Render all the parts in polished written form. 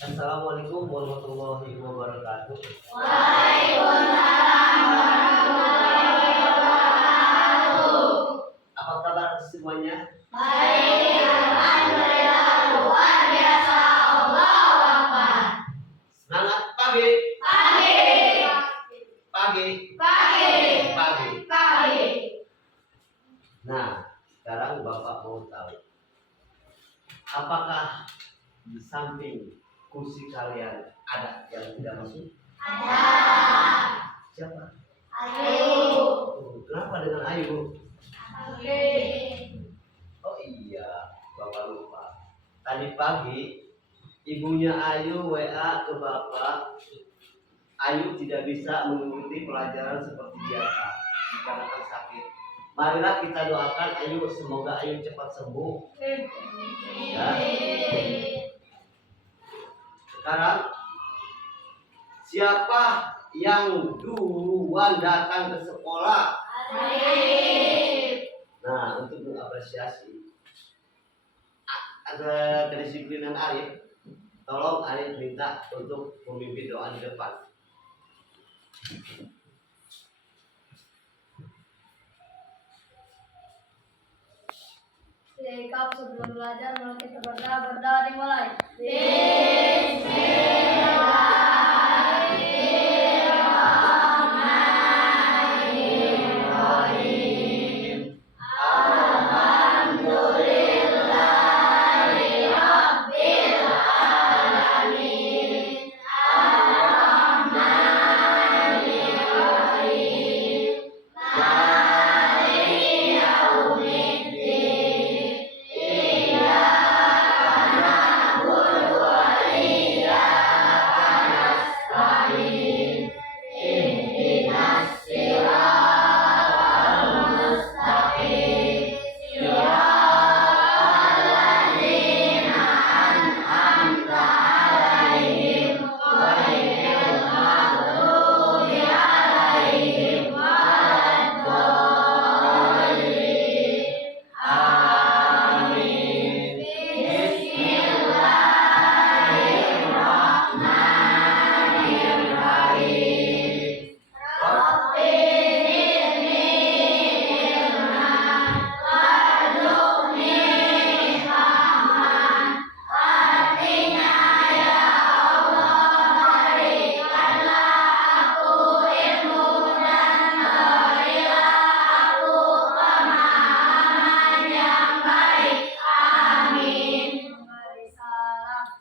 Assalamualaikum warahmatullahi wabarakatuh. Waalaikumsalam warahmatullahi wabarakatuh. Apa kabar semuanya? Baik, alhamdulillah, luar biasa. Allahu Akbar. Semangat pagi. Pagi, Pagi. pagi, Pagi. pagi. Nah, sekarang Bapak mau tahu, apakah di samping kursi kalian ada yang tidak masuk? Ada. Siapa? Ayu. Kenapa dengan Ayu? Oke. Oh iya, Bapak lupa. Tadi pagi ibunya Ayu WA ke Bapak. Ayu tidak bisa mengikuti pelajaran seperti biasa dikarenakan sakit. Marilah kita doakan Ayu, semoga Ayu cepat sembuh. Ya. Sekarang siapa yang duluan datang ke sekolah? Arif. Nah, untuk mengapresiasi ada kedisiplinan Arif, tolong Arif minta untuk memimpin doa di depan. Sikap sebelum belajar, mulai kita berdoa dimulai. Bismillahirrahmanirrahim. Alhamdulillahirabbil alamin. Arrahmanirrahim. Maliki yaumiddin. Iyyaka na'budu wa iyyaka nasta'in. Ihdinas siratal mustaqim. Siratal ladzina an'amta 'alaihim ghairil maghdubi 'alaihim waladdallin. Amin. Bismillahirrahmanirrahim. Rabbi zidni ilman warzuqni fahman. Artinya ya Allah, berikanlah aku ilmu dan berilah aku pemahaman yang baik. Amin.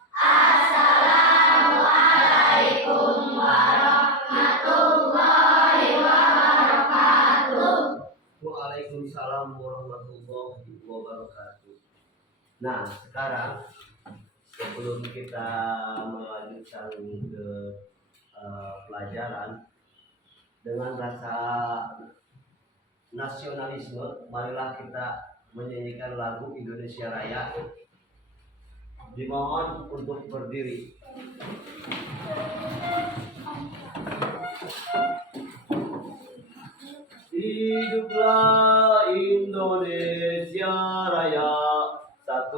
Assalamualaikum warahmatullahi wabarakatuh. Waalaikumsalam warahmatullahi wabarakatuh. Nah, sekarang sebelum kita melanjutkan ke pelajaran dengan rasa nasionalisme, marilah kita menyanyikan lagu Indonesia Raya. Dimohon untuk berdiri. Hiduplah Indonesia Raya. 1,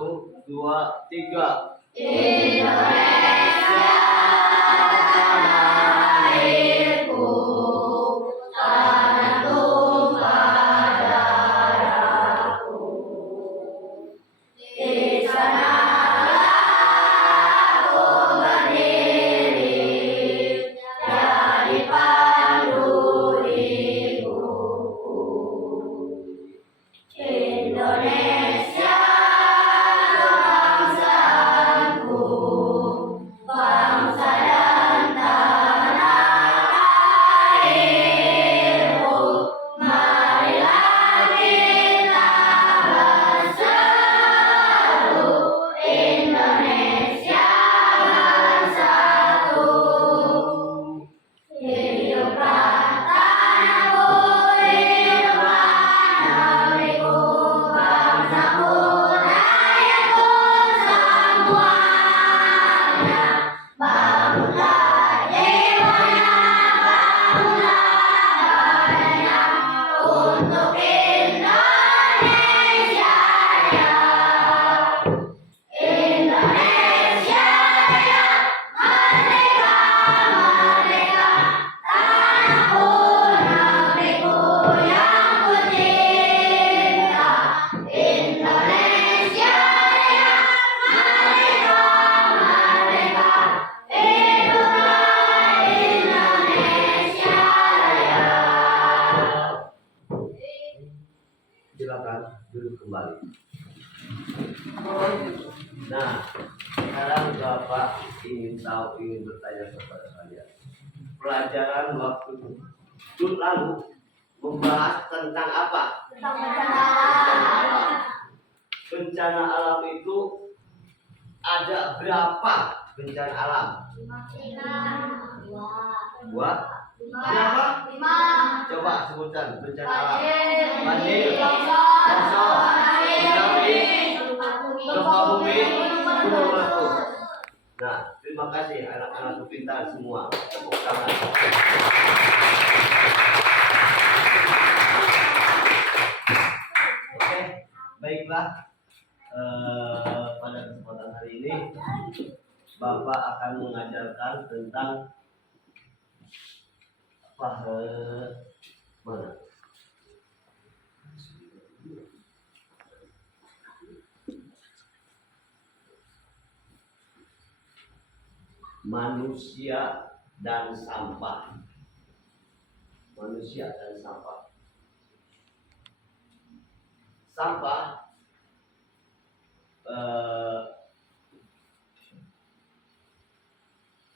2, 3. Indonesia tanah airku, tanah tumpah darahku. Di sanalah aku berdiri, jadi pandu hidupku. Indonesia bangsaku, Bapak ingin bertanya kepada kalian. Pelajaran waktu lalu membahas tentang apa? Tentang bencana alam. Bencana alam itu ada berapa bencana alam? 5. Dua. Berapa? 5. Coba sebutkan bencana alam. Banjir. Banjir. Longsor. Longsor. Tsunami. Gempa bumi. Gunung meletus. Nah, terima kasih anak-anak pintar semua. Tepuk tangan. Oke, baiklah. Pada kesempatan hari ini, Bapak akan mengajarkan tentang mana? Manusia dan sampah. Manusia dan sampah. Sampah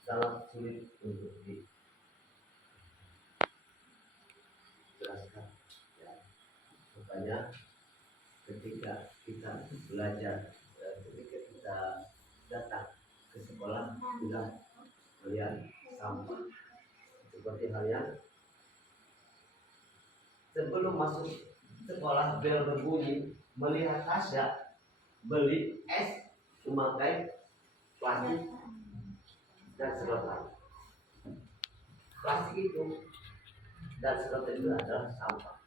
sangat sulit untuk dijelaskan. Ya. Makanya ketika kita belajar, ketika kita datang ke sekolah, sudah melihat sampah. Seperti halnya sebelum masuk sekolah bel berbunyi, melihat Tasya beli es memakai plastik dan sedotan. Plastik itu dan sedotan itu adalah sampah.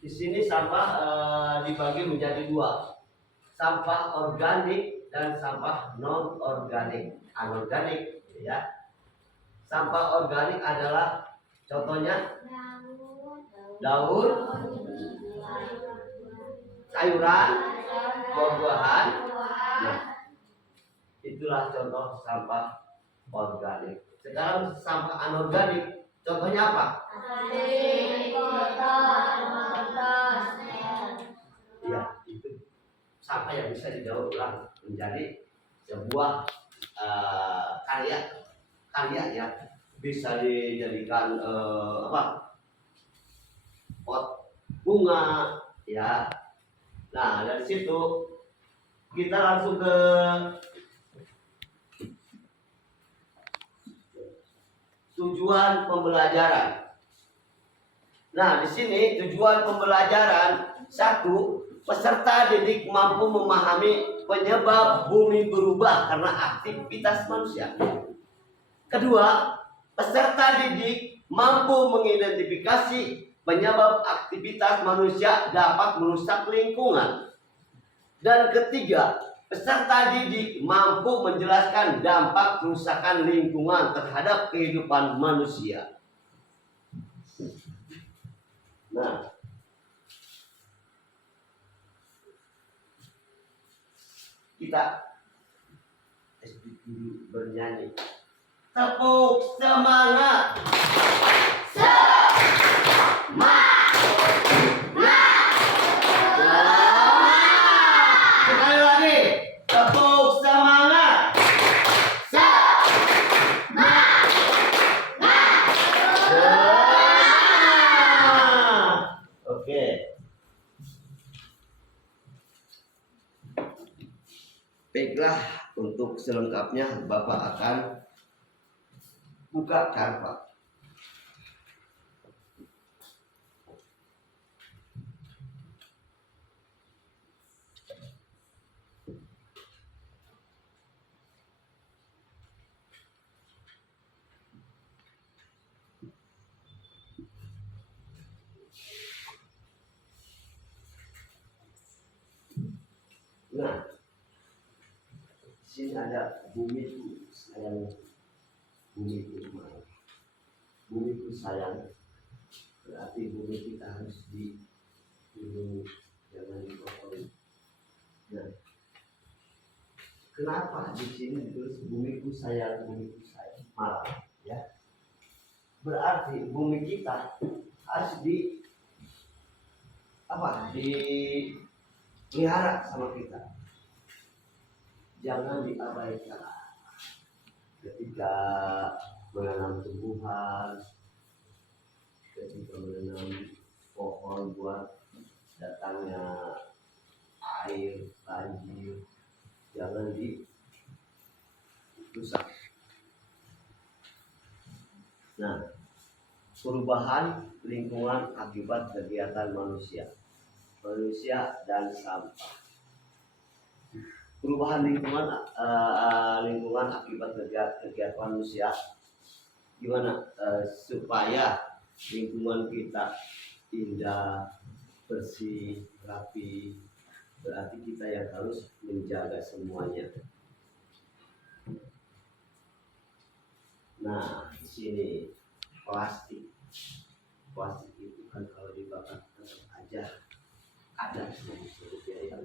Di sini sampah dibagi menjadi dua, sampah organik dan sampah non organik. Anorganik, ya. Sampah organik adalah contohnya daun, sayuran, buah-buahan. Nah, itulah contoh sampah organik. Sekarang sampah anorganik, contohnya apa? Plastik, kotor, kertas. Ya, itu sampah yang bisa didaur ulang menjadi sebuah karya ya, bisa dijadikan pot bunga ya. Nah, dari situ kita langsung ke tujuan pembelajaran. Nah, di sini tujuan pembelajaran: 1. Peserta didik mampu memahami penyebab bumi berubah karena aktivitas manusia. 2. Peserta didik mampu mengidentifikasi penyebab aktivitas manusia dapat merusak lingkungan. Dan 3. Peserta didik mampu menjelaskan dampak kerusakan lingkungan terhadap kehidupan manusia. Nah, kita dulu bernyanyi. Tepuk semangat. Sekali lagi. Tepuk semangat. Oke. Baiklah, untuk selengkapnya Bapak akan buka karpet. Nah, di sini ada bumiku sayang, bumiku mau, bumiku sayang. Berarti bumi kita harus dilindungi, jangan dikotori. Nah, kenapa di sini ditulis bumiku sayang malah, ya? Berarti bumi kita harus dipelihara sama kita. jangan diabaikan ketika menanam tumbuhan, ketika menanam pohon buat datangnya air banjir, jangan dirusak. Nah, perubahan lingkungan akibat kegiatan manusia dan sampah. Perubahan lingkungan akibat kegiatan manusia, gimana supaya lingkungan kita indah, bersih, rapi? Berarti kita yang harus menjaga semuanya. Nah, di sini plastik itu kan kalau dibakar tetap aja ada solusi yang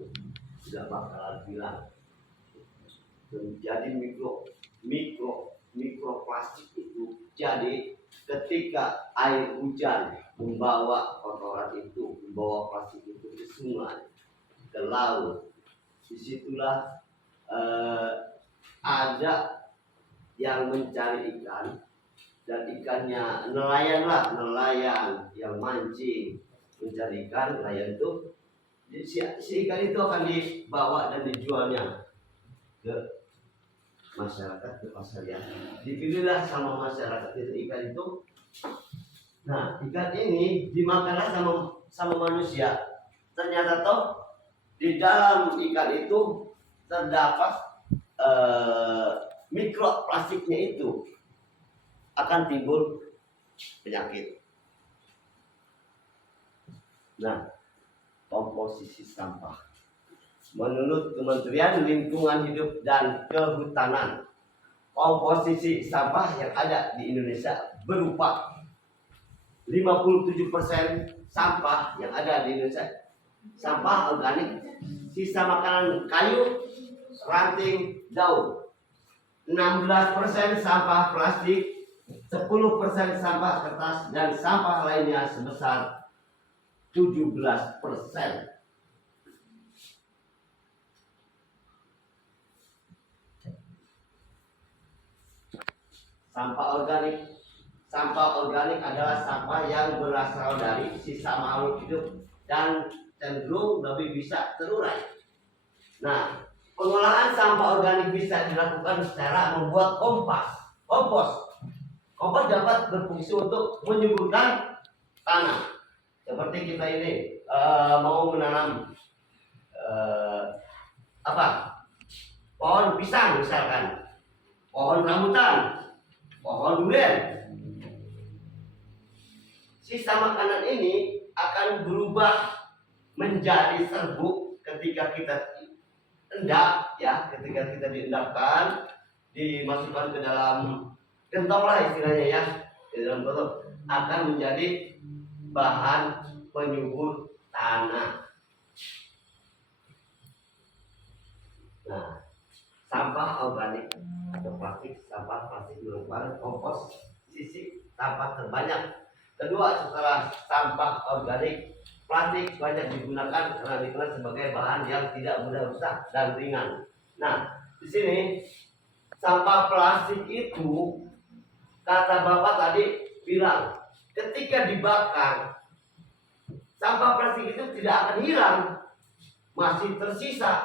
tidak bakalan hilang. Menjadi mikroplastik itu jadi ketika air hujan membawa kotoran itu, membawa plastik itu ke sungai, ke laut, disitulah ada yang mencari ikan, dan ikannya nelayan yang mancing mencari ikan. Nelayan itu si ikan itu akan dibawa dan dijualnya ke masyarakat, ke pasar, ya. Dipilihlah sama masyarakat itu ikan itu. Nah, ikan ini dimakanlah sama manusia. Ternyata toh di dalam ikan itu terdapat mikroplastiknya, itu akan timbul penyakit. Nah, komposisi sampah. Menurut Kementerian Lingkungan Hidup dan Kehutanan, komposisi sampah yang ada di Indonesia berupa 57% sampah yang ada di Indonesia sampah organik, sisa makanan kayu, ranting, daun. 16% sampah plastik, 10% sampah kertas, dan sampah lainnya sebesar 17%. Sampah organik adalah sampah yang berasal dari sisa makhluk hidup dan cenderung lebih bisa terurai. Nah, pengolahan sampah organik bisa dilakukan secara membuat kompos. Kompos dapat berfungsi untuk menyuburkan tanah. Seperti kita ini mau menanam pohon pisang misalkan, pohon rambutan, pohon durian. Sisa makanan ini akan berubah menjadi serbuk ketika kita endap, ya. Ketika kita diendapkan, dimasukkan ke dalam gentong lah istilahnya, ya, ke dalam gentong, akan menjadi bahan penyubur tanah. Nah, sampah organik atau sampah plastik merupakan komposisi sampah terbanyak. Kedua setelah sampah organik, plastik banyak digunakan karena dikenal sebagai bahan yang tidak mudah rusak dan ringan. Nah, di sini sampah plastik itu, kata Bapak tadi bilang, ketika dibakar, sampah plastik itu tidak akan hilang, masih tersisa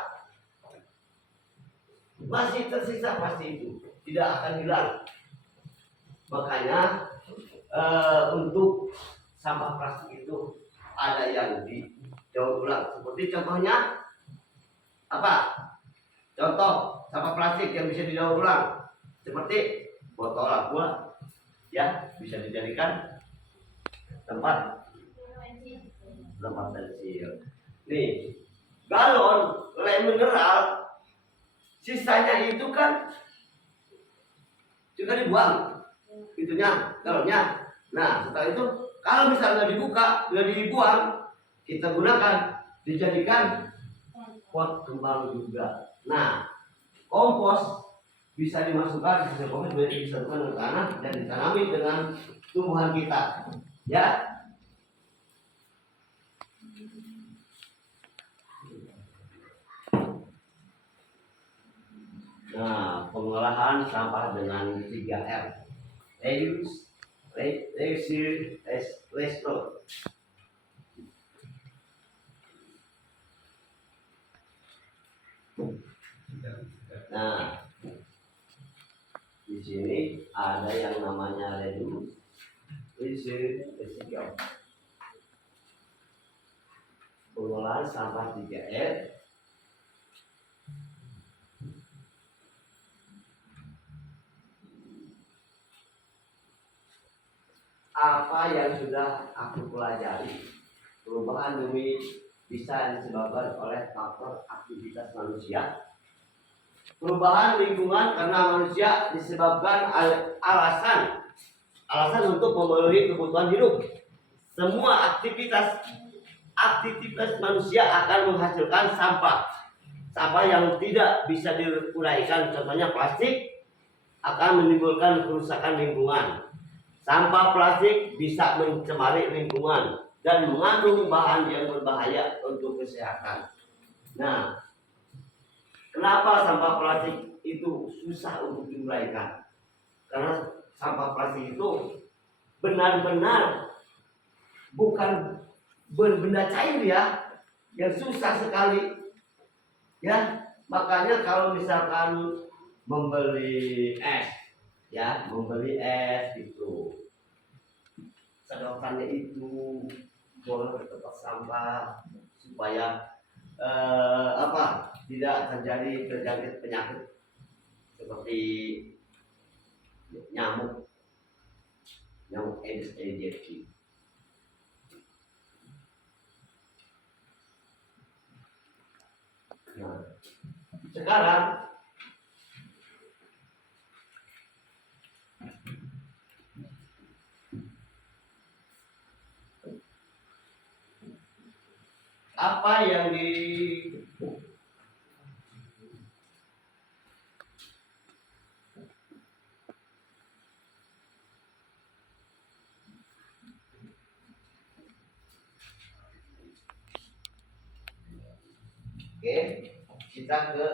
pasti itu, tidak akan hilang. Makanya untuk sampah plastik itu ada yang didaur ulang. Seperti contohnya apa? Contoh sampah plastik yang bisa didaur ulang seperti botol aqua, ya, bisa dijadikan tempat pensil. Nih, galon lem mineral, sisanya itu kan juga dibuang, itunya galonnya. Nah, setelah itu kalau misalnya dibuka, nggak dibuang, kita gunakan dijadikan pot kembang juga. Nah, kompos bisa dimasukkan, kompos bisa dimasukkan ke tanah dan ditanami dengan tumbuhan kita, ya. pengolahan sampah dengan 3R. Reuse, recycle, restore. Nah, di sini ada yang namanya reduce, recycle, recycle. Pengolahan sampah 3R. Apa yang sudah aku pelajari, perubahan bumi bisa disebabkan oleh faktor aktivitas manusia. Perubahan lingkungan karena manusia disebabkan alasan untuk memenuhi kebutuhan hidup. Semua aktivitas manusia akan menghasilkan sampah yang tidak bisa diuraikan. Contohnya plastik akan menimbulkan kerusakan lingkungan. Sampah plastik bisa mencemari lingkungan dan mengandung bahan yang berbahaya untuk kesehatan. Nah, kenapa sampah plastik itu susah untuk diuraikan? Karena sampah plastik itu benar-benar bukan benda cair ya, yang susah sekali ya. Makanya kalau misalkan membeli es itu sedotannya itu boleh ke tempat sampah supaya tidak terjadi terjangkit penyakit seperti nyamuk Aedes aegypti. Nah, sekarang apa yang kita ke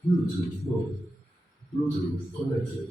Bluetooth mode. Bluetooth connected.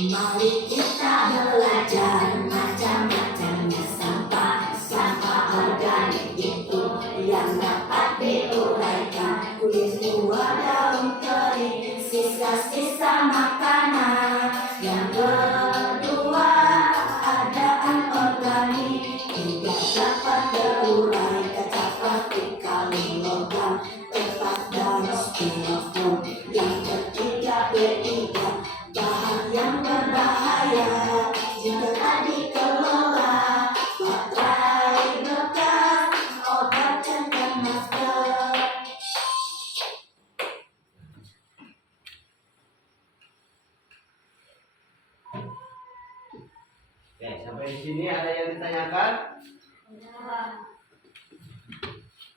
Mari kita belajar macam-macamnya sampah. Sampah organik itu yang dapat diuraikan. Kulit buah, daun kering, sisa-sisa makanan. Yang kedua ada anorganik, tidak dapat terurai. Kaca plastik, kaleng, logam, kertas dan styrofoam. Yang ketiga B3, bahan yang berbahaya jika tak dikelola. Baterai bekas, obat dan masker. Oke, sampai di sini ada yang ditanyakan?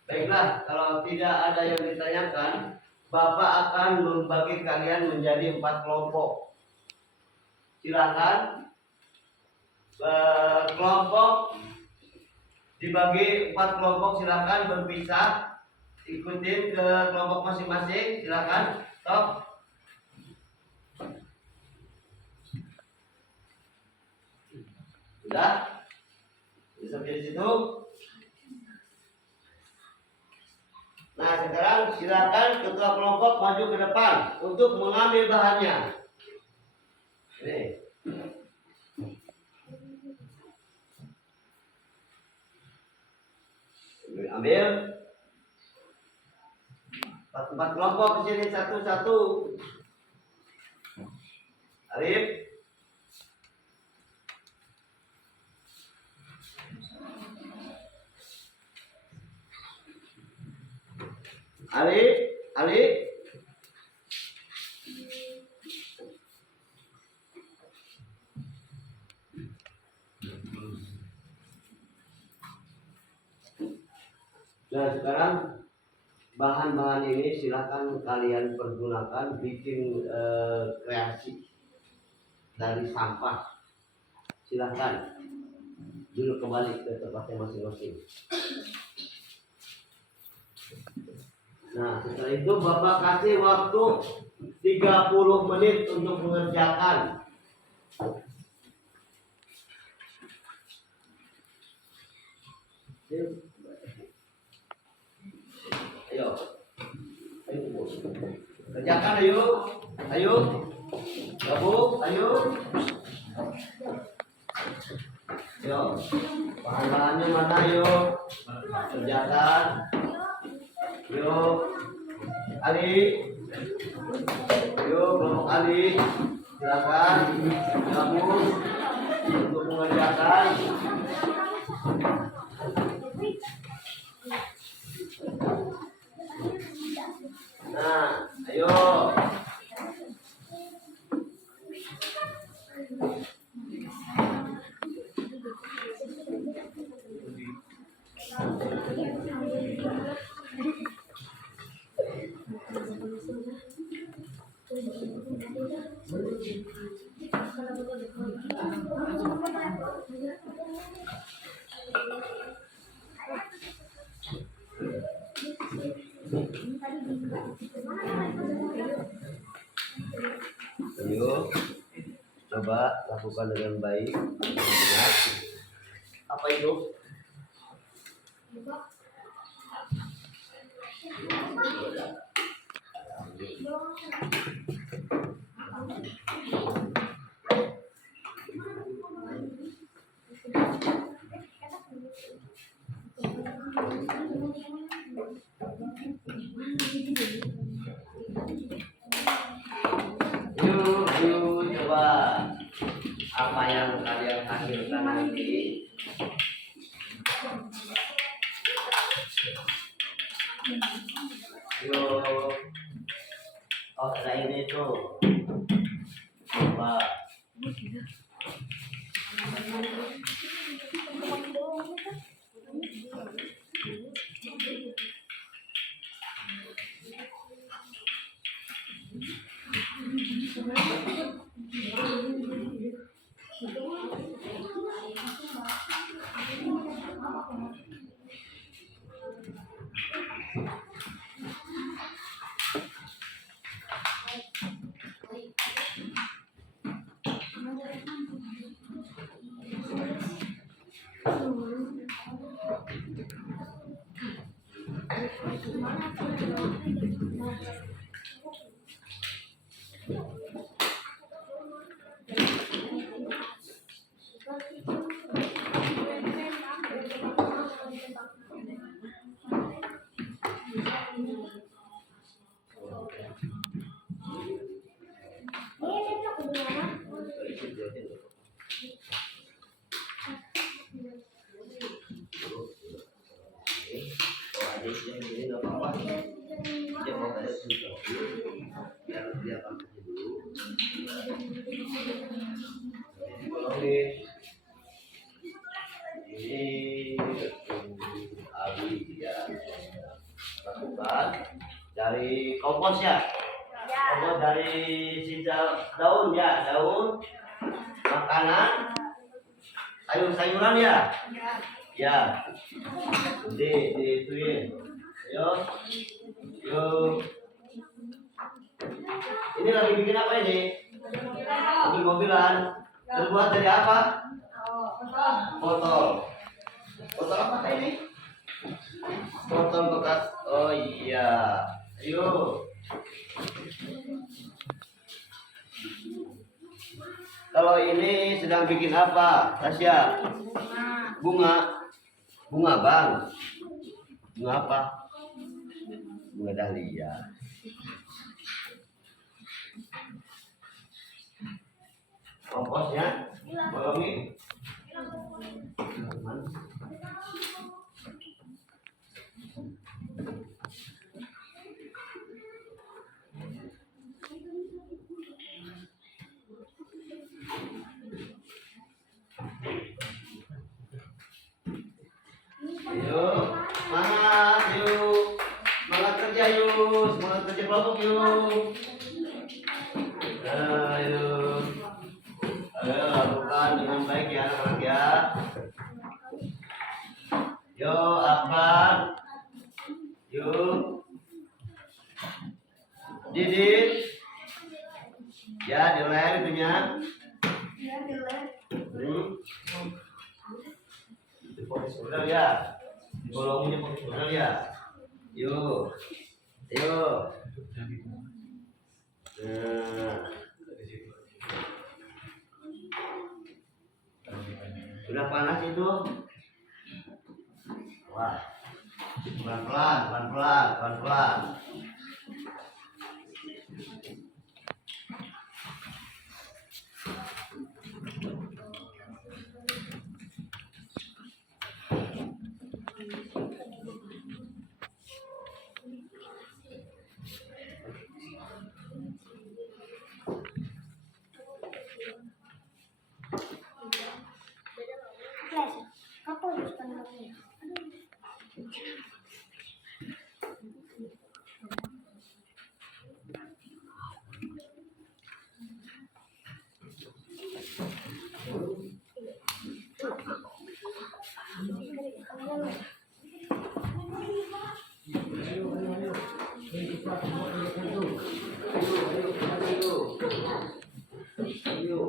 Baiklah, kalau tidak ada yang ditanyakan, Bapak akan membagi kalian menjadi 4 kelompok. Silakan kelompok dibagi 4 kelompok, silakan berpisah, ikutin ke kelompok masing-masing, silakan. Stop. Sudah? Sampai di situ. Nah, sekarang silakan ketua kelompok maju ke depan untuk mengambil bahannya. Nih. Ambil. Empat kelompok ke sini satu-satu. Arif. Ali. Nah, sekarang bahan-bahan ini silakan kalian pergunakan bikin kreasi dari sampah. Silakan dulu kembali ke tempatnya masing-masing. Nah, setelah itu Bapak kasih waktu 30 menit untuk mengerjakan. Ayo. Kerjakan, ayo. Gabung, ayo. Yo. Bahan-bahannya mana, yuk? Kerjakan. Yuk. Ali. Yuk, kelompok Ali. Silakan gabung untuk mengerjakan. Nah, ayo. Ayo, coba lakukan dengan baik. Ingat, apa itu? Yuk, coba apa yang kalian hasilkan nanti. Yuk. Oh, ada ini tuh. Coba Ini habis ya. Lakukan dari kompos ya. Kompos dari sisa daun ya, daun makanan, sayur-sayuran ya. Ya. Ituin. Yo. Ini lagi bikin apa ini? Mobil-mobilan. Terbuat dari apa? Botol. Botol apa ini? Botol bekas. Oh iya. Ayo. Kalau ini sedang bikin apa, Tasya? Bunga. Bunga bang. Bunga apa? Bunga dahlia. Komposnya, bolongi. Yuk, semangat yuk, semangat kerja yuk, semangat kerja kelompok yuk. Ayo, lakukan dengan baik ya anak-anak ya. Yuk, apa? Yuk, Didit. Ya, dilem itunya. Pakai sodal ya, bolongnya pakai sodal ya. Yuk, yuk. Sudah panas itu. Wah, pelan-pelan. Ayo.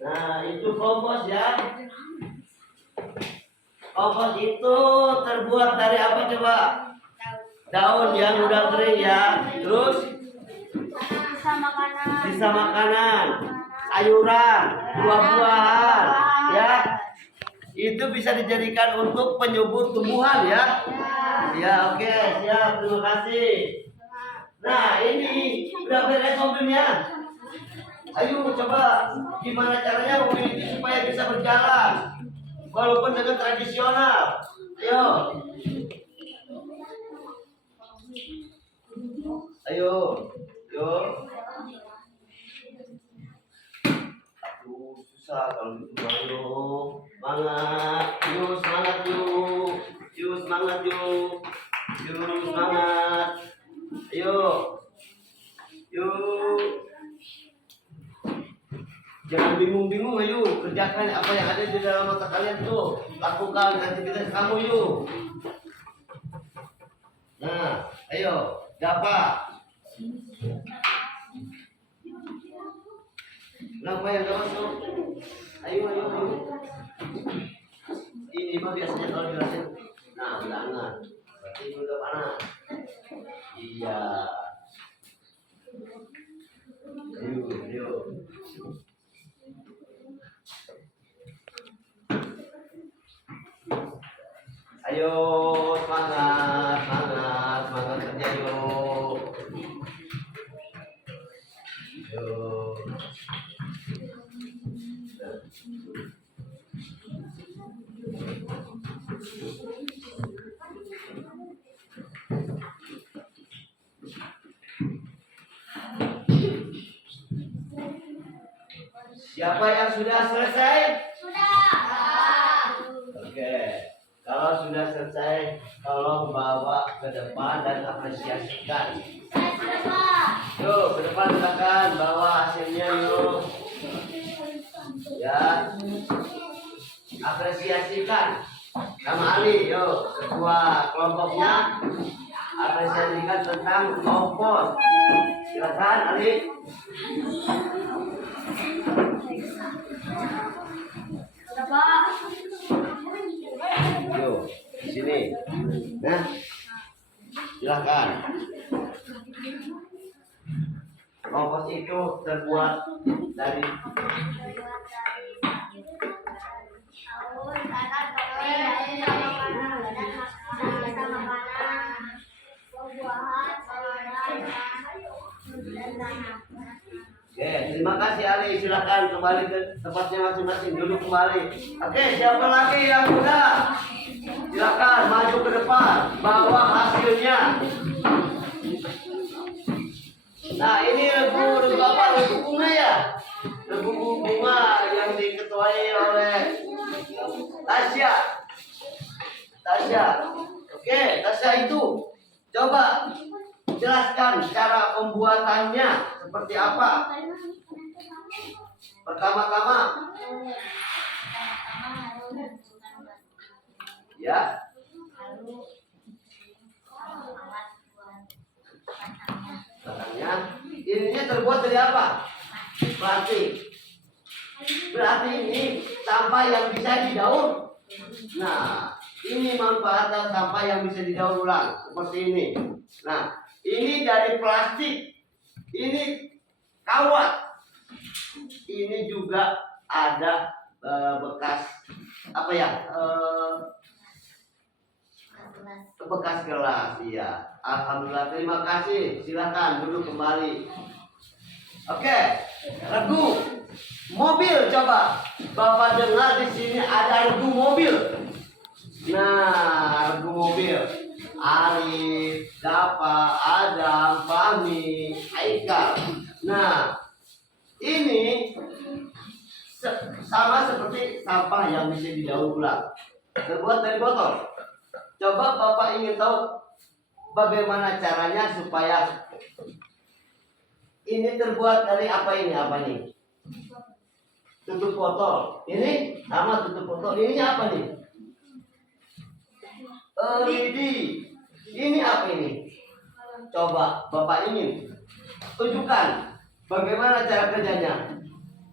Nah itu kompos ya. Kompos itu terbuat dari apa coba? Daun yang udah kering ya. Terus sisa makanan, sayuran, buah-buahan, ya. Itu bisa dijadikan untuk penyubur tumbuhan ya. Ya oke, siap, terima kasih. Nah ini udah beres mobilnya. Ayo coba gimana caranya mobil ini supaya bisa berjalan walaupun dengan tradisional. Ayo. Yo. Susah kalau gitu. Ayo, semangat. Yuk, semangat yuk. Yuk, semangat yuk. Yuk, semangat. Ayo. Yuk. Jangan bingung-bingung, ayo. Kerjakan apa yang ada di dalam otak kalian tuh. Lakukan aktivitas kamu yuk. Nah, ayo. Siapa? Kenapa yang gak masuk? Ayo. Ini mah biasanya kalau jelasin. Nah, ulangan. Berarti ini udah panas. Iya. Ayo. Ayo, semangat kerja yuk. Yuk. Siapa yang sudah selesai? Sudah. Oke. Kalau sudah selesai, tolong bawa ke depan dan apresiasikan. Saya sudah, Pak. Yuk, ke depan silakan bawa hasilnya yuk. Ya. Apresiasikan. Sama Ali, yuk. Ketua kelompoknya apresiasikan tentang kompos. Silakan Ali. Sudah, Pak. Yuk, di sini. Nah, silakan. Kompos itu terbuat dari Oke, terima kasih Ali. Silakan kembali ke tempatnya masing-masing. Duduk kembali. Oke, siapa lagi yang udah? Silakan maju ke depan. Bawa hasilnya. Nah, ini regu apa? Regu bunga ya? Regu bunga yang diketuai oleh Tasya. Oke, Tasya itu coba jelaskan cara pembuatannya seperti apa. Pertama-tama ya. Batangnya ininya terbuat dari apa? Berarti ini sampah yang bisa didaur. Nah, ini manfaatnya sampah yang bisa didaur ulang seperti ini. Nah, ini dari plastik. Ini kawat. Ini juga ada bekas apa ya? Bekas gelas, iya. Alhamdulillah, terima kasih. Silakan duduk kembali. Oke, regu mobil coba. Bapak dengar di sini ada regu mobil. Nah, regu mobil. Arif, Dapa, Adam, Fahmi, Aikal. Nah, ini sama seperti sampah yang bisa didaur ulang. Terbuat dari botol. Coba Bapak ingin tahu bagaimana caranya supaya ini terbuat dari apa ini? Apa nih? Tutup botol. Ini sama tutup botol. Ini apa nih? LED. Ini apa ini? Coba Bapak ingin tunjukkan bagaimana cara kerjanya.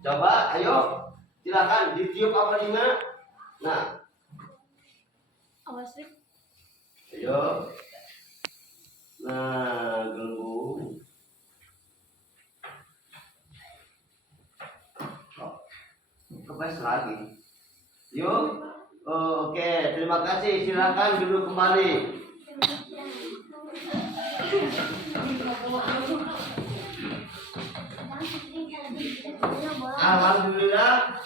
Coba, ayo, silakan ditiup apa di mana? Nah, Awas, Rik. ayo. Nah, gelembung. Kepes lagi. Yuk. Oke, terima kasih. Silakan duduk kembali. Alhamdulillah,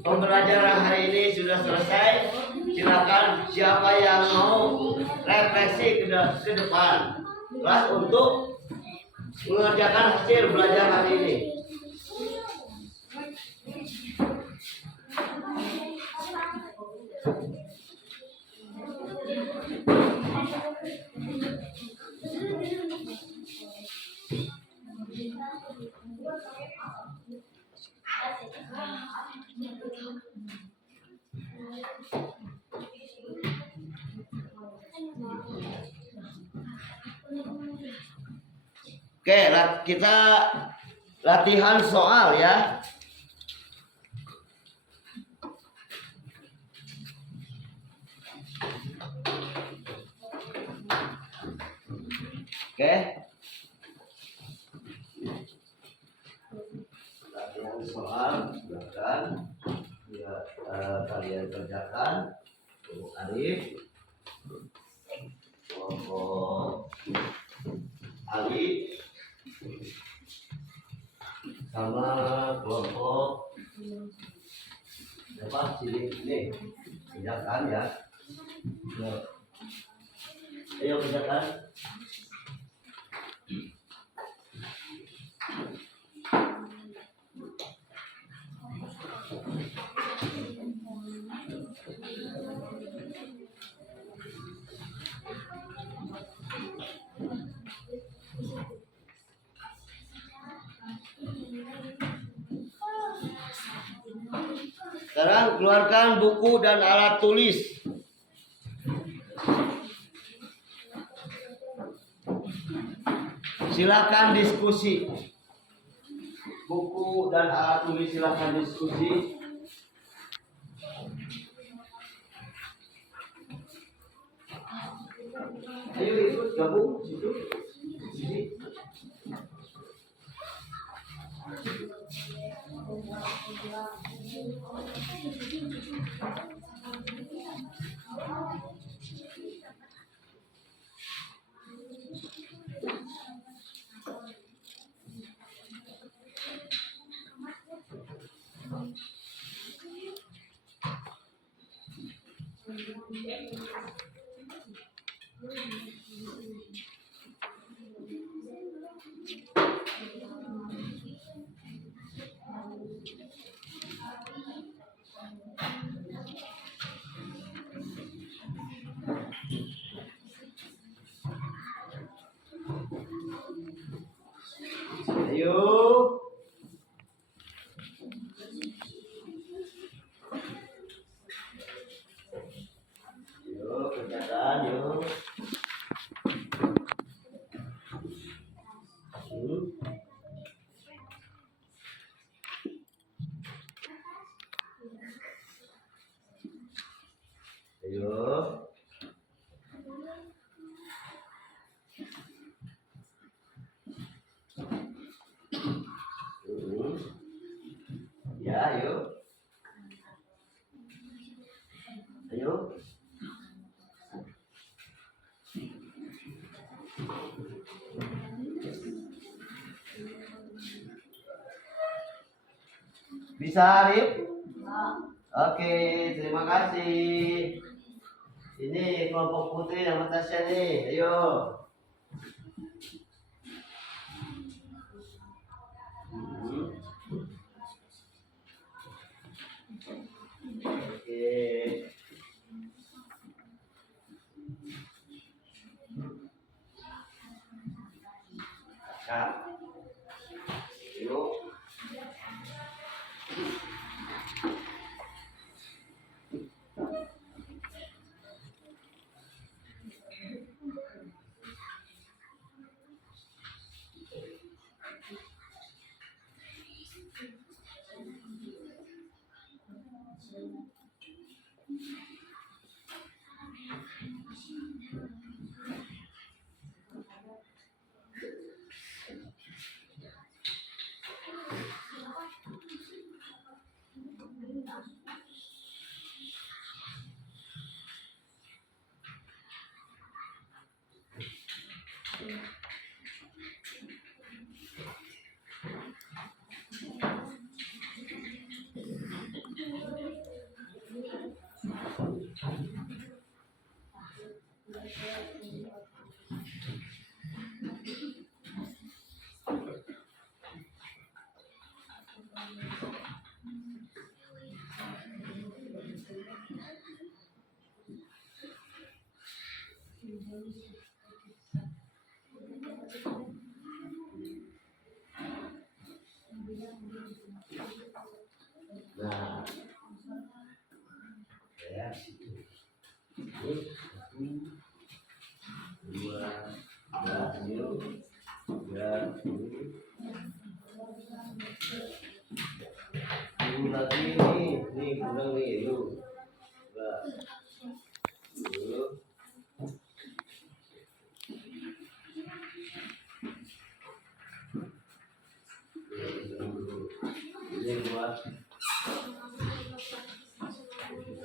pembelajaran hari ini sudah selesai. Silakan siapa yang mau refleksi ke depan kelas untuk mengerjakan hasil belajar hari ini. Oke, kita latihan soal ya. Oke. Latihan soal, silakan. Ya, kalian kerjakan. Kelompok Arif, kelompok Ali, sama kelompok apa sini ini kerjakan ya. Ayo kerjakan. Sekarang keluarkan buku dan alat tulis. Silakan diskusi. Buku dan alat tulis silakan diskusi. Ayo ikut gabung situ. Sini. Ayo. Yuk, kerjakan yuk. Ayo. Ya, ayo. Ayo. Bisa, Arif? Oke, terima kasih. Ini kelompok putri sama Tasya nih. Ayo. Oke. Kak. Yuk.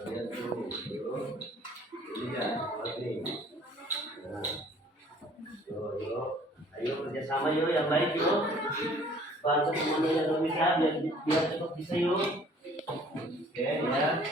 Lihat tuh, yuk. Lihat, ini. Nah, yuk. Ayo kerjasama yuk, yang baik yuk. Bantu semuanya yang belum bisa, biar cepat bisa yuk. Oke ya.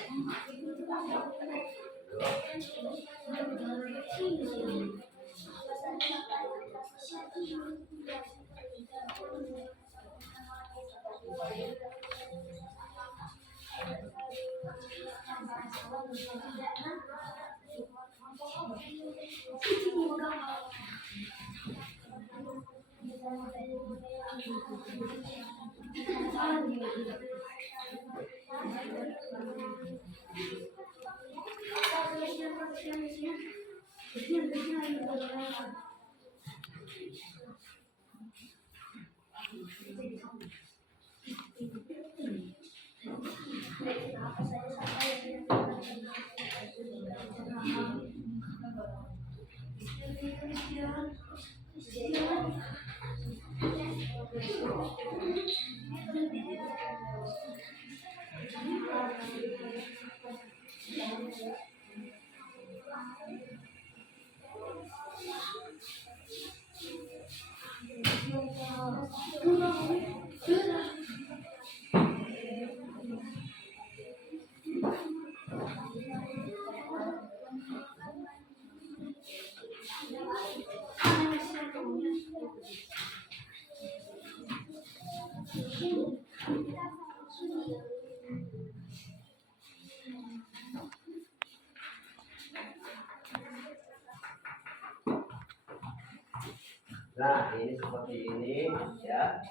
Nah, ini seperti ini ya.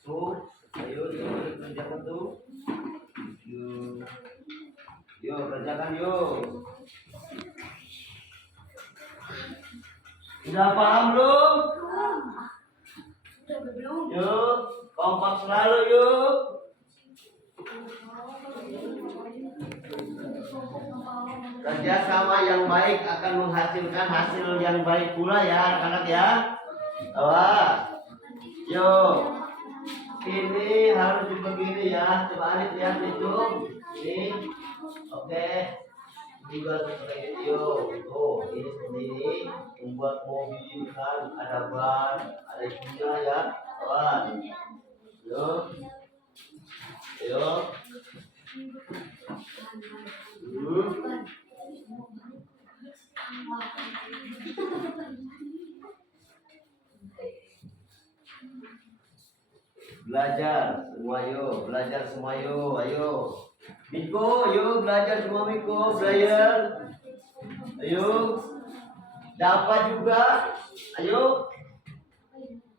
Tuh, ayo yuk kerjakan tuh. Yuk, yuk kerjakan yuk. Udah paham belum? Yuk, kompak selalu yuk. Kerjasama yang baik akan menghasilkan hasil yang baik pula ya anak-anak ya. Awas. Yuk. Ini harus begini ya. Coba Alif lihat itu. Ini. Oke. Juga seperti itu. Tuh, ini seperti ini. Membuat mobil kan ada ban, ada isinya ya. Awas. Yuk. Yuk. Belajar semua yuk, belajar semua yuk, ayo. Miko, yuk belajar semua Miko, belajar. Ayo. Dapat juga. Ayo.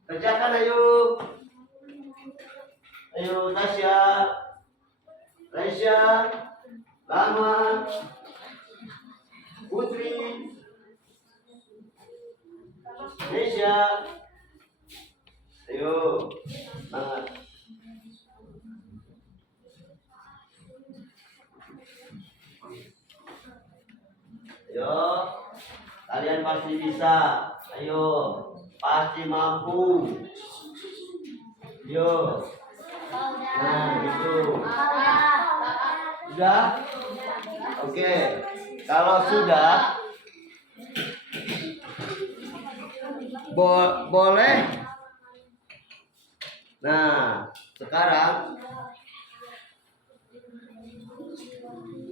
Kerjakan ayo. Ayo Tasya. Tasya. Lama. Putri. Nesya. Ayo. Semangat. Ayo. Kalian pasti bisa. Ayo. Pasti mampu. Yo. Nah, gitu. Sudah? Oke. Kalau sudah boleh. Nah, sekarang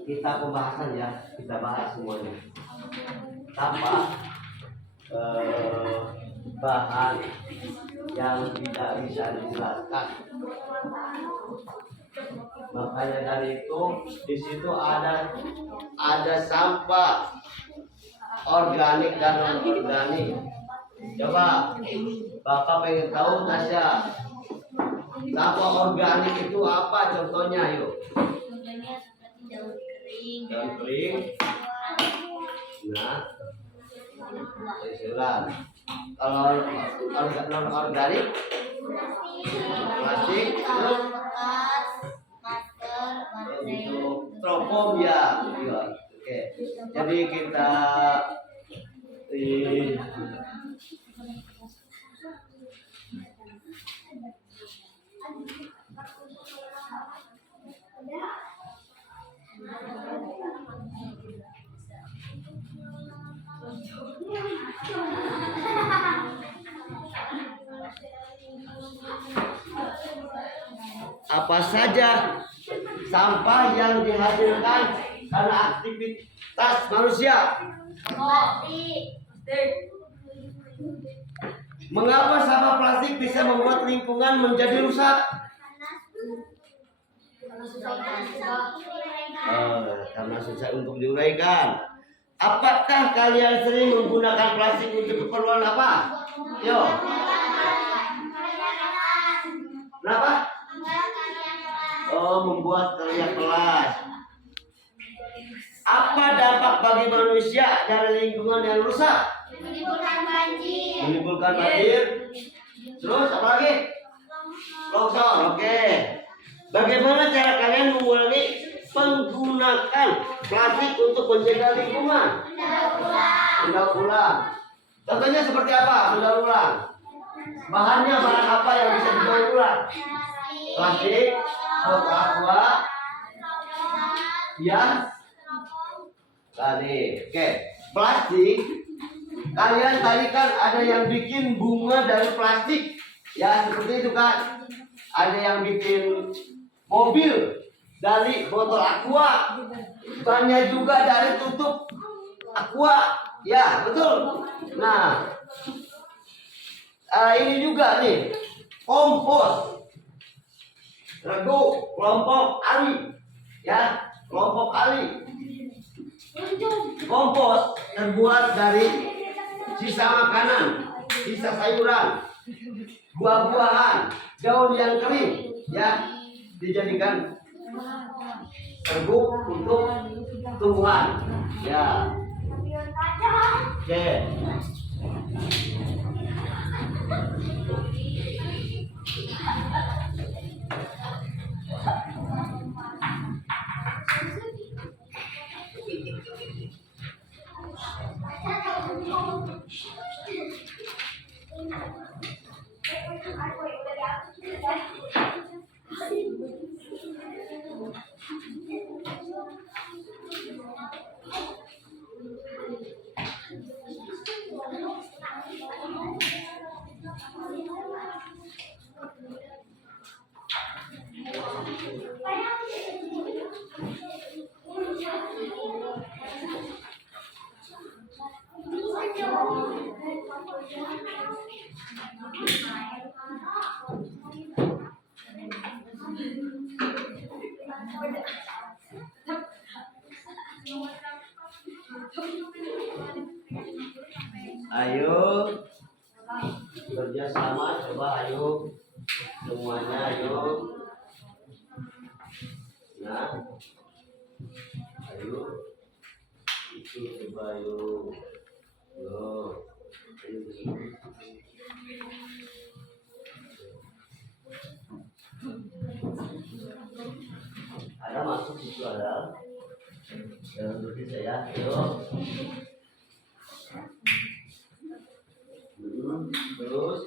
kita pembahasan ya, kita bahas semuanya tanpa bahan yang tidak bisa dijelaskan. Makanya dari itu di situ ada sampah organik dan non organik. Coba Bapak pengen tahu Tasya, sampah organik itu apa contohnya yuk? Contohnya seperti daun kering. Daun kering. Nah, usulan. Kalau non organik, plastik, terus Bekas, masker, baterai. stropom ya. Iya. Oke. Jadi kita Apa saja sampah yang dihasilkan karena aktivitas manusia? Mengapa sampah plastik bisa membuat lingkungan menjadi rusak? Karena susah untuk diuraikan. Apakah kalian sering menggunakan plastik untuk keperluan apa? Yo. Kenapa? Oh, membuat karya kelas. Apa dampak bagi manusia dari lingkungan yang rusak? Menimbulkan banjir. Terus apa lagi? Longsor. Oke. Bagaimana cara kalian mengurangi menggunakan plastik untuk menjaga lingkungan? Mendaur ulang. Contohnya seperti apa? Mendaur ulang. Bahannya barang apa yang bisa didaur ulang? Plastik, botol aqua, ya. Tadi, oke. Plastik. Kalian tadi kan ada yang bikin bunga dari plastik, ya seperti itu kan. Ada yang bikin mobil dari botol aqua, bannya juga dari tutup aqua, ya betul. Nah, ini juga nih kompos, regu kelompok Ali, ya kelompok Ali. Kompos terbuat dari sisa makanan, sisa sayuran, buah-buahan, daun yang kering, ya dijadikan serbuk untuk tumbuhan, ya. Oke. Ayo kerja sama, coba ayo semuanya ayo. Nah, ayo itu coba ayo. Yo, ada masuk itu ada. Jangan berhenti saya. Yo. Terus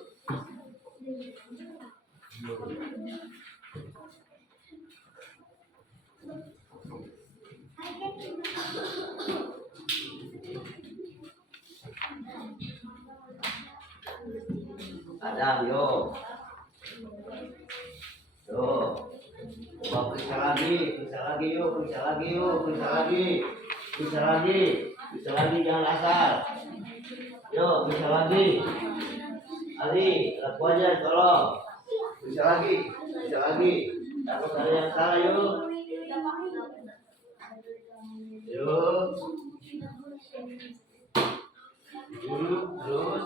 Adam, yo. Yo. Coba periksa lagi yuk, periksa lagi, jangan asal. Yo, periksa lagi. Ali, laku aja, tolong. Periksa lagi. Takut ada yang salah, yuk. Yuk. Terus.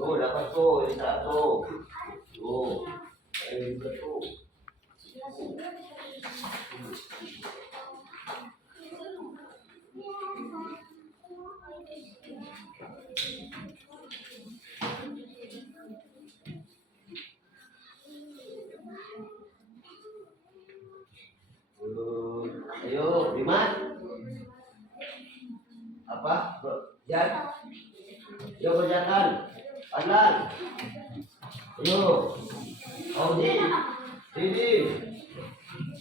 Tuh, dapat tuh, ini satu. Tuh, ini juga tuh. Ayo. Audi. Didi.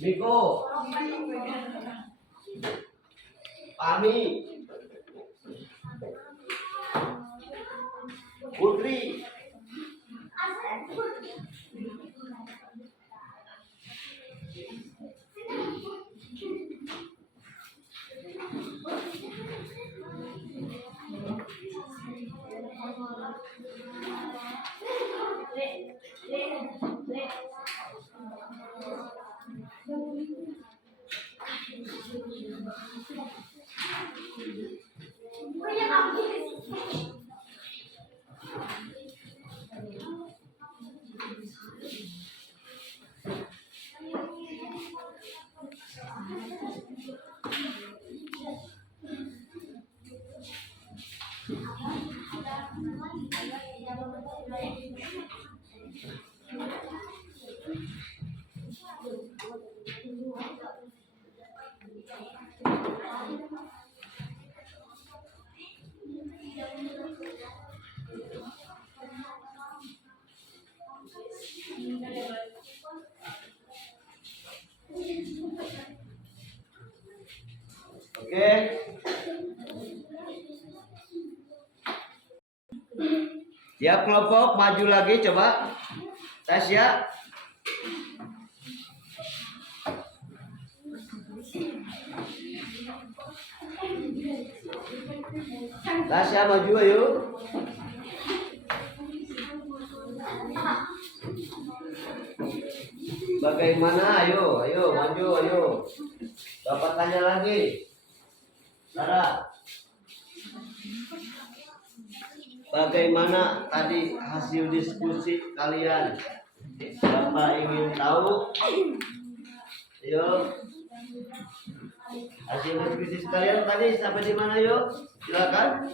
Miko. Pami. Putri. Oke. Tiap kelompok maju lagi coba. Tasya. Tasya maju ayo. Bagaimana? Ayo maju ayo. Bapak tanya lagi. Sarah. Bagaimana tadi hasil diskusi kalian? Bapak ingin tahu. Ayo. Hasil diskusi kalian tadi sampai di mana yuk? Silakan.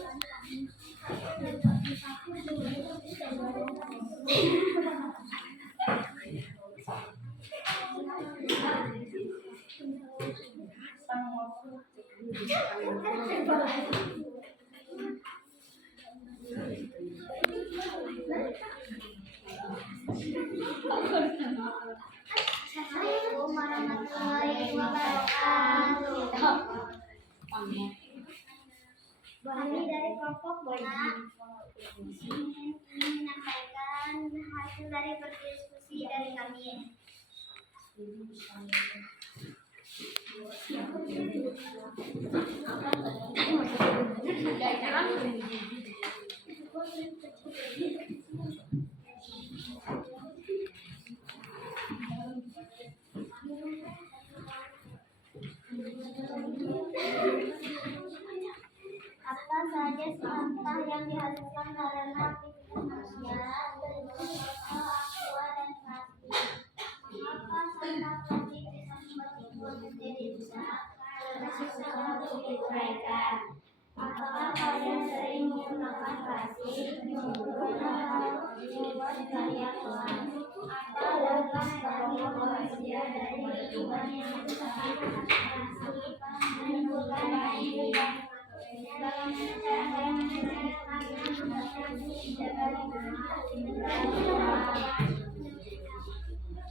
Assalamualaikum warahmatullahi wabarakatuh. Kami dari kelompok ingin menyampaikan hasil dari berdiskusi dari kami. Apa saja sampah yang dihasilkan karena aktivitas manusia, termasuk aqua dan plastik? Mengapa sampah plastik bisa membuat lingkungan menjadi rusak karena susah untuk diuraikan? Apakah kalian sering menggunakan plastik? Membuat karya kelas? Apa dampak bagi manusia dari lingkungan yang rusak plastik menimbulkan banjir? Bagaimana cara kalian membuatkan menjaga lingkungan?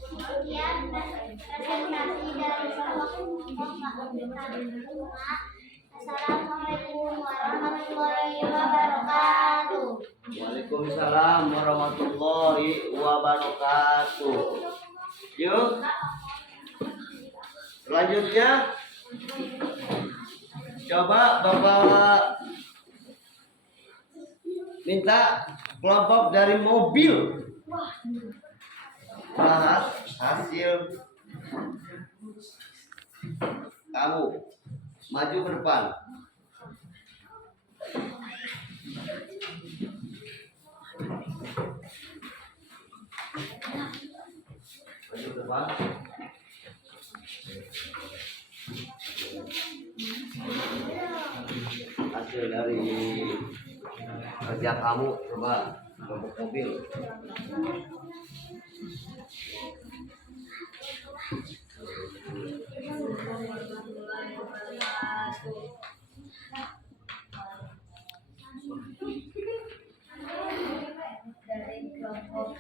Kemudian presentasi dari Assalamualaikum warahmatullahi wabarakatuh. Waalaikumsalam warahmatullahi wabarakatuh. Yuk. Selanjutnya coba Bapak minta kelompok dari mobil bahas hasil kamu. Maju ke depan. Maju ke depan. Hasil dari kerja kamu coba kelompok mobil. Dari Apa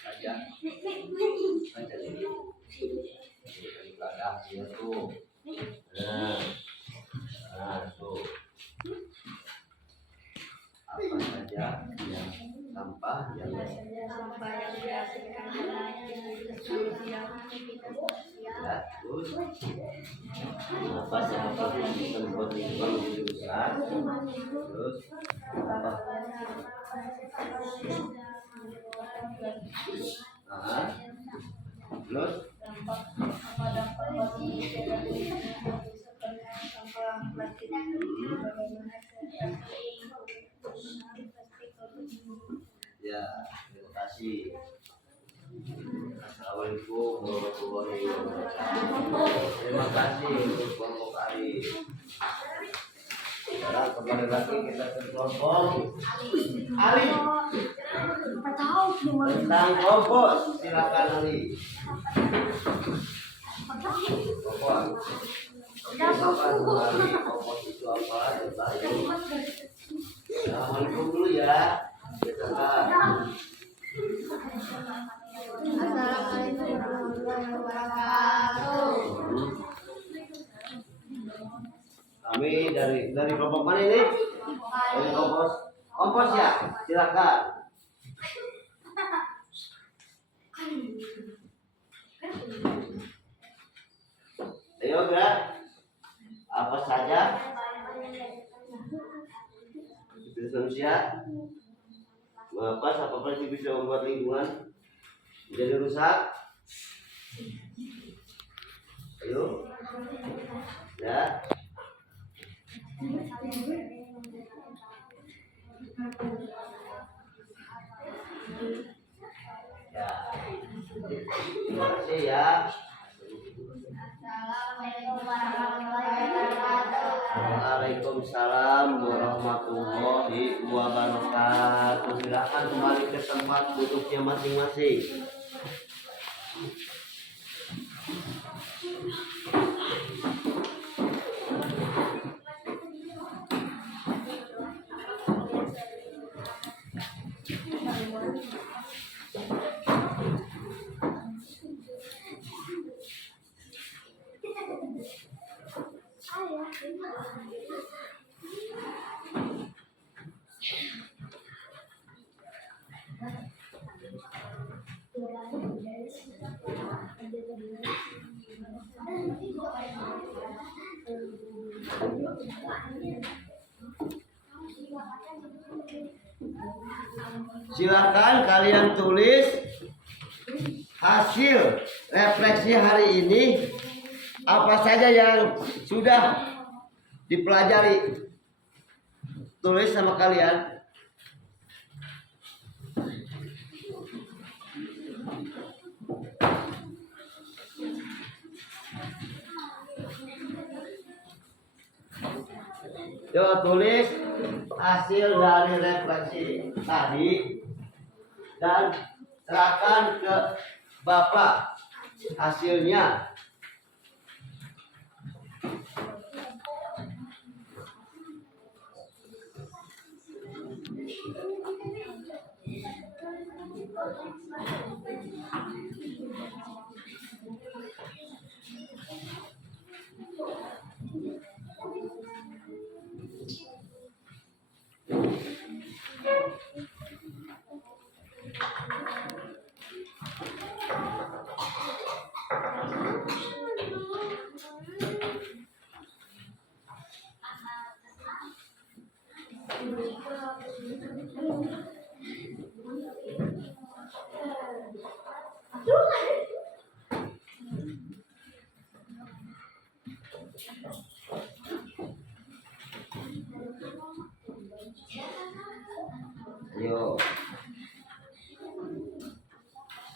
saja baca ini ibadah ya tuh. Nah tuh apa saja yang sampah yang ya terus apa saja yang bisa membuat lingkungan menjadi besar terus apa terus ya terima kasih. Assalamualaikum warahmatullahi wabarakatuh. Terima kasih untuk kelompok Ari. Sekarang kembali lagi kita ke kelompok Ari. Tentang kompos, silakan Ali. Kompos. Kompos itu apa? Assalamualaikum dulu ya. Kita Assalamualaikum warahmatullahi wabarakatuh. Kami dari kelompok mana ini? Dari kompos ya. Silakan. Ayo gerak. Apa saja? Manusia. Apa saja bisa membuat lingkungan menjadi rusak? Ayo. Ya. Ya. Terima kasih ya. Assalamualaikum warahmatullahi wabarakatuh. Waalaikumsalam warahmatullahi wabarakatuh. Silakan kembali ke tempat duduknya masing-masing. Silakan kalian tulis hasil refleksi hari ini apa saja yang sudah dipelajari. Tulis sama kalian. Coba tulis hasil dari refleksi tadi dan serahkan ke Bapak hasilnya. Ayo,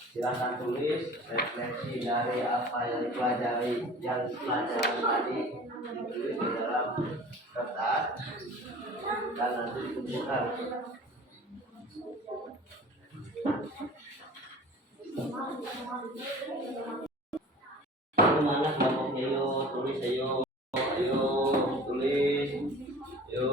silakan tulis refleksi dari apa yang dipelajari tadi, ditulis di dalam kertas dan nanti dikumpulkan. Mana kelompoknya? Ayo tulis, ayo tulis, ayo.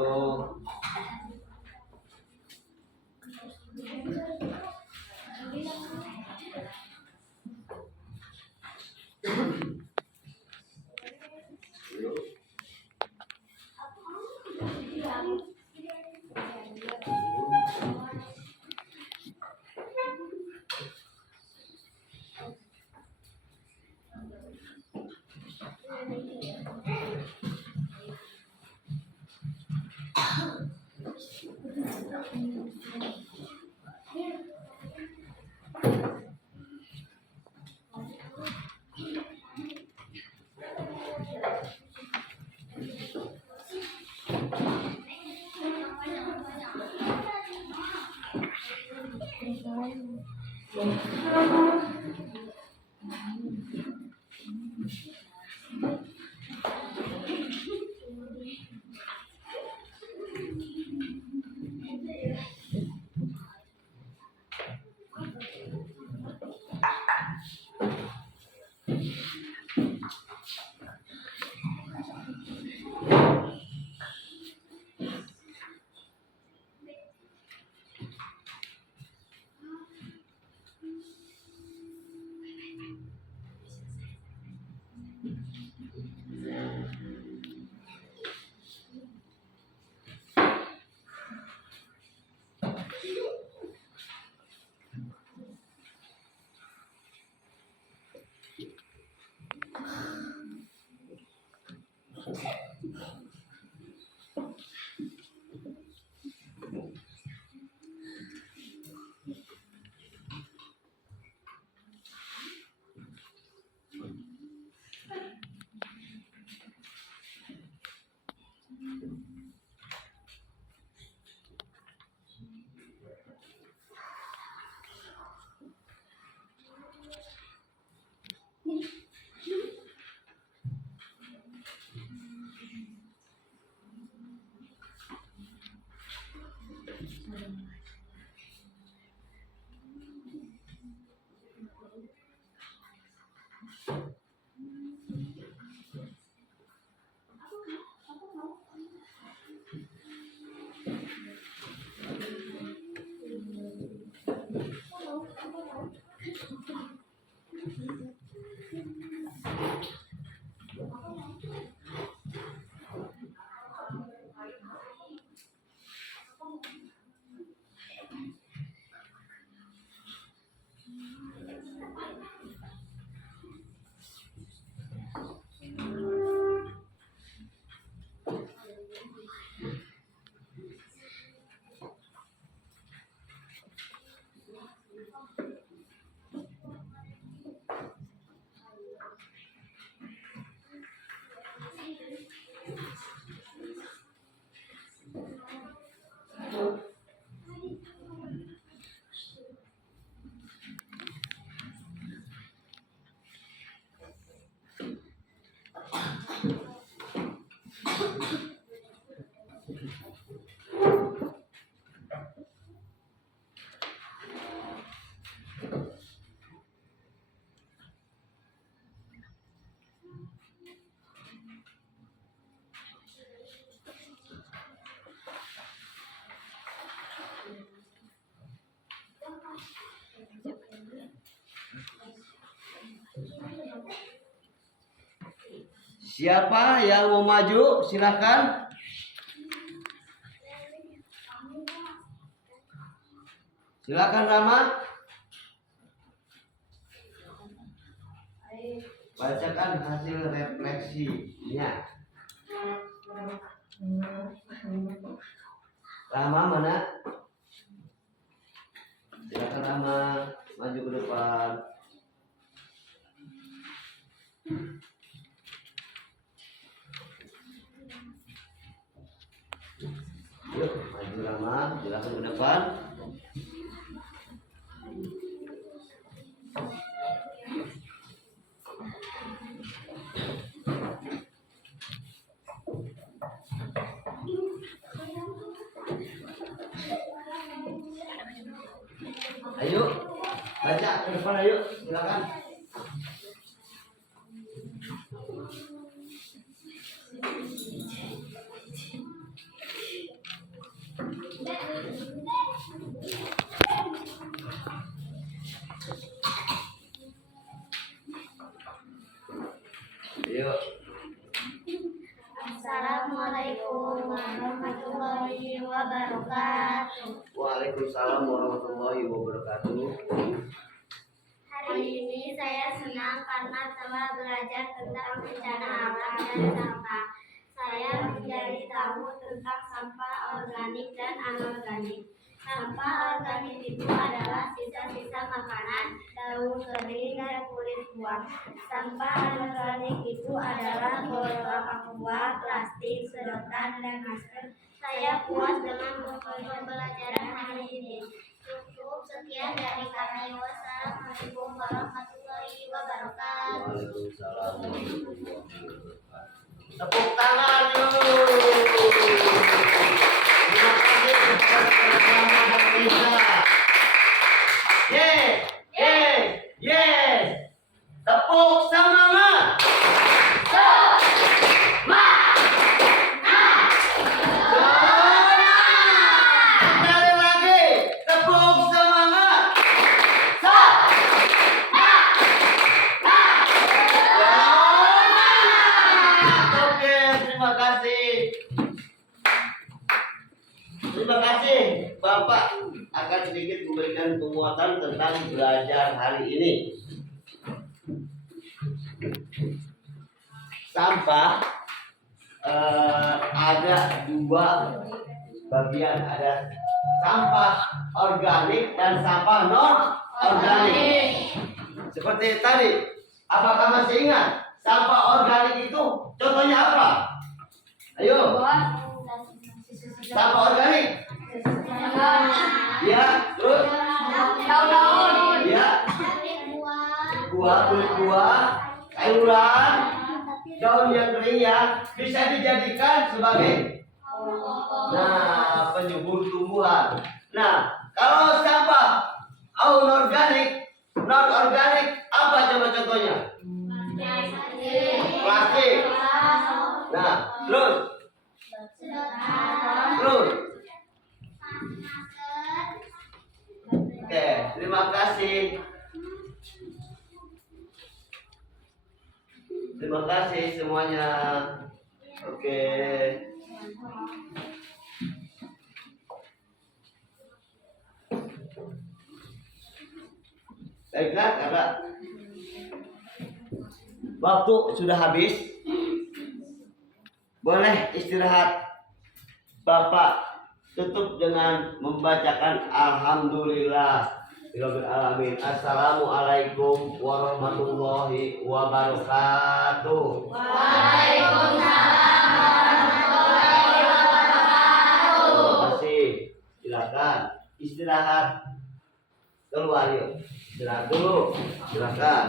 Siapa yang mau maju? Silakan. Silakan Rama. Bacakan hasil refleksinya. Rama mana? Silakan Rama, maju ke depan. Yuk, maju Rama, silakan ke depan. Ayo. Baca ke depan ayo, silakan. Yuk. Assalamualaikum warahmatullahi wabarakatuh. Waalaikumsalam warahmatullahi wabarakatuh. Hari ini saya senang karena telah belajar tentang bencana alam dan sampah. Saya menjadi tahu tentang sampah organik dan anorganik. Sampah organik itu adalah sisa-sisa makanan, daun kering, dan kulit buah. Sampah anorganik itu adalah botol aqua, plastik, sedotan, dan masker. Saya puas dengan pembelajaran hari ini. Cukup sekian dari kami. Wassalamualaikum warahmatullahi wabarakatuh. Waalaikumsalam warahmatullahi wabarakatuh. Tepuk tangan yuk. Terima kasih kepada teman-teman dan Risa. Yes, yes, yes. Tepuk semangat. Sekali lagi, tepuk semangat. Oke, terima kasih. Terima kasih, Bapak akan sedikit memberikan penguatan tentang belajar hari ini. Sampah ada dua bagian, ada sampah organik dan sampah non organik. Seperti tadi, apakah masih ingat sampah organik itu contohnya apa? Ayo, sampah organik. Ya, terus ya, buah, kulit buah, sayuran, daun yang kering ya bisa dijadikan sebagai penyubur tumbuhan. Nah, kalau sampah anorganik, non organik apa coba contohnya? Plastik. Nah, terus Oke, terima kasih. Terima kasih semuanya. Oke. Baiklah, Kakak. Waktu sudah habis. Boleh istirahat. Bapak tutup dengan membacakan alhamdulillah rabbil alamin. Assalamualaikum warahmatullahi wabarakatuh. Waalaikumsalam warahmatullahi wabarakatuh. Terima kasih. Silakan istirahat. Keluar yuk. Istirahat dulu. Silakan.